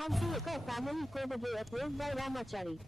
Hansi family Kodagu approved by Ramachari.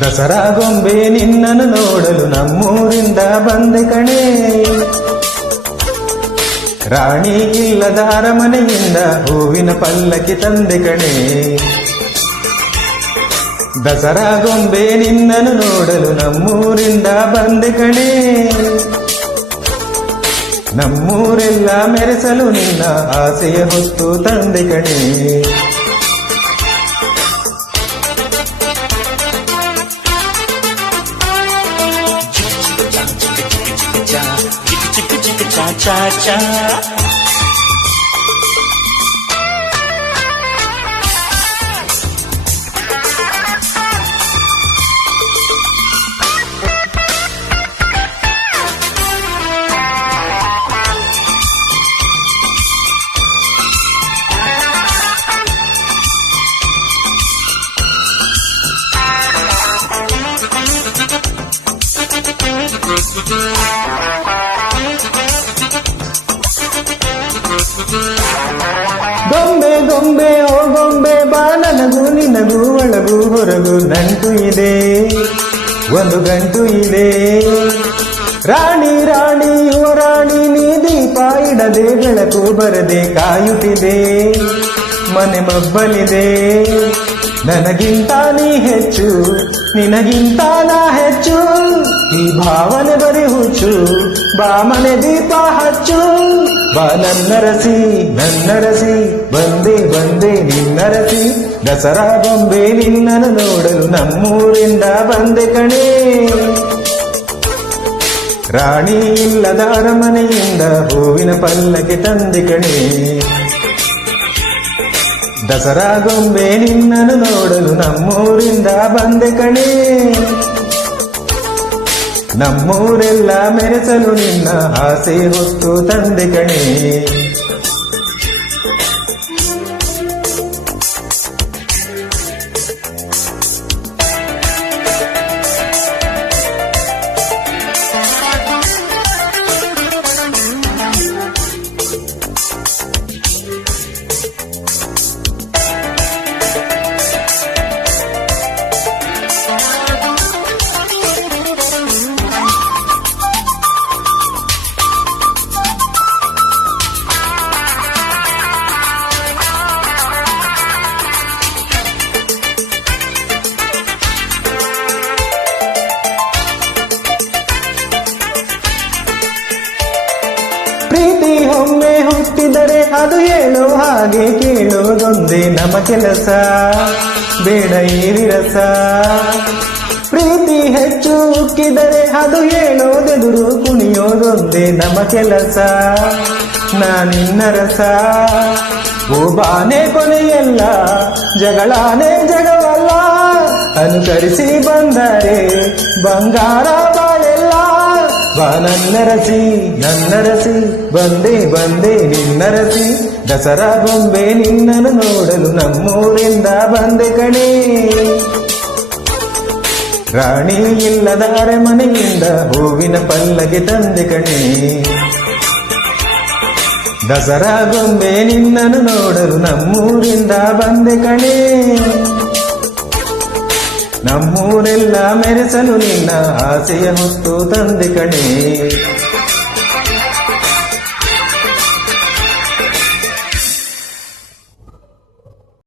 Dasara ಗೊಂಬೆ ನಿನ್ನನ್ನು ನೋಡಲು ನಮ್ಮೂರಿಂದ ಬಂದೆ ಕಣೆ. ರಾಣಿ ಇಲ್ಲದ ಅರಮನೆಯಿಂದ ಹೂವಿನ ಪಲ್ಲಕ್ಕಿ ತಂದೆ ಕಣೆ. ದಸರಾ ಗೊಂಬೆ ನಿನ್ನನ್ನು ನೋಡಲು ನಮ್ಮೂರಿಂದ ಬಂದೆ ಕಣೆ. ನಮ್ಮೂರೆಲ್ಲ ಮೆರೆಸಲು ನಿನ್ನ ಆಸೆಯ ಹೊತ್ತು ತಂದೆ ಕಣೆ. cha cha ಗೊಂಬೆ ಗೊಂಬೆ ಓ ಗೊಂಬೆ ಬಾ ನನಗೂ ನಿನಗೂ ಒಳಗೂ ಹೊರಗೂ ನಂಟು ಇದೆ, ಒಂದು ಗಂಟು ಇದೆ. ರಾಣಿ ರಾಣಿ ಯುವರಾಣಿ ನೀ ದೀಪ ಇಡದೆ ಬೆಳಕು ಬರದೆ ಕಾಯುತ್ತಿದೆ. ಮನೆ ಮಬ್ಬಲಿದೆ, ನನಗಿಂತ ನೀ ಹೆಚ್ಚು, ನಿನಗಿಂತ ನಾ ಹೆಚ್ಚು. ಈ ಭಾವನೆ ಬರಿ ಹುಚ್ಚು, ಬಾ ಮನೆ ದೀಪ ಹಚ್ಚು. ಬಾ ನನ್ನರಸಿ ನನ್ನರಸಿ, ಬಂದೆ ಬಂದೆ ನಿನ್ನರಸಿ. ದಸರಾ ಗೊಂಬೆ ನಿನ್ನನ್ನು ನೋಡಲು ನಮ್ಮೂರಿಂದ ಬಂದೆ ಕಣೆ. ರಾಣಿ ಇಲ್ಲದ ಅರಮನೆಯಿಂದ ಹೂವಿನ ಪಲ್ಲಕ್ಕಿ ತಂದೆ ಕಣೆ. ದಸರಾ ಗೊಂಬೆ ನಿನ್ನನ್ನು ನೋಡಲು ನಮ್ಮೂರಿಂದ ಬಂದೆ ಕಣೆ. ನಮ್ಮೂರೆಲ್ಲ ಮೆರೆಸಲು ನಿನ್ನ ಆಸೆ ಹೊತ್ತು ತಂದೆ ಕಣೆ. ಪ್ರೀತಿ ಒಮ್ಮೆ ಹುಟ್ಟಿದರೆ ಅದು ಹೇಳೋ ಹಾಗೆ ಕೇಳೋದೊಂದೇ ನಮ್ಮ ಕೆಲಸ, ಬೇಡ ಈ ವಿರಸ. ಪ್ರೀತಿ ಹೆಚ್ಚು ಉಕ್ಕಿದರೆ ಅದು ಹೇಳೋದೆದುರು ಕುಣಿಯೋದೊಂದೇ ನಮ್ಮ ಕೆಲಸ. ನಾನಿನ್ನ ರಸ ಓ ಬಾನೆ ಕೊನೆಯಲ್ಲ, ಜಗಳಾನೇ ಜಗವಲ್ಲ. ಅನುಕರಿಸಿ ಬಂದರೆ ಬಂಗಾರ ಬಾಳೆಲ್ಲ. ಬಾ ನನ್ನರಸಿ ನನ್ನರಸಿ, ಬಂದೆ ಬಂದೆ ನಿನ್ನರಸಿ. ದಸರಾ ಗೊಂಬೆ ನಿನ್ನನ್ನು ನೋಡಲು ನಮ್ಮೂರಿಂದ ಬಂದೆ ಕಣೆ. ರಾಣಿ ಇಲ್ಲದ ಅರಮನೆಯಿಂದ ಹೂವಿನ ಪಲ್ಲಕ್ಕಿ ತಂದೆ ಕಣೆ. ದಸರಾ ಗೊಂಬೆ ನಿನ್ನನ್ನು ನೋಡಲು ನಮ್ಮೂರಿಂದ ಬಂದೆ ಕಣೆ. ನಮ್ಮೂರೆಲ್ಲ ಮೆರೆಸಲು ನಿನ್ನ ಆಸೆಯ ಹೊತ್ತು ತಂದೆ ಕಣೆ.